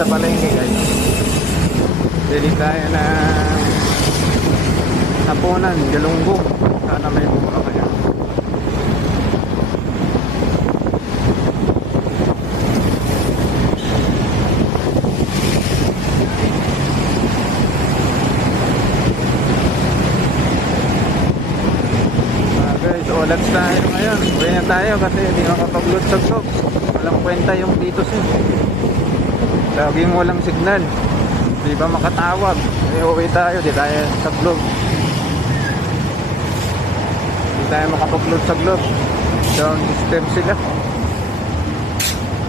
sa palengke guys. Bili tayo na hapunan, galunggong. Sana may mura kaya. Guys, olats tayo ngayon. Uwi na tayo kasi hindi makapag-load sa vlog. Walang kwenta yung dito sin. Laging walang signal. Di ba makatawag? Uwi tayo, di tayo sa vlog. Di tayo makapag-load sa vlog. Down system sila.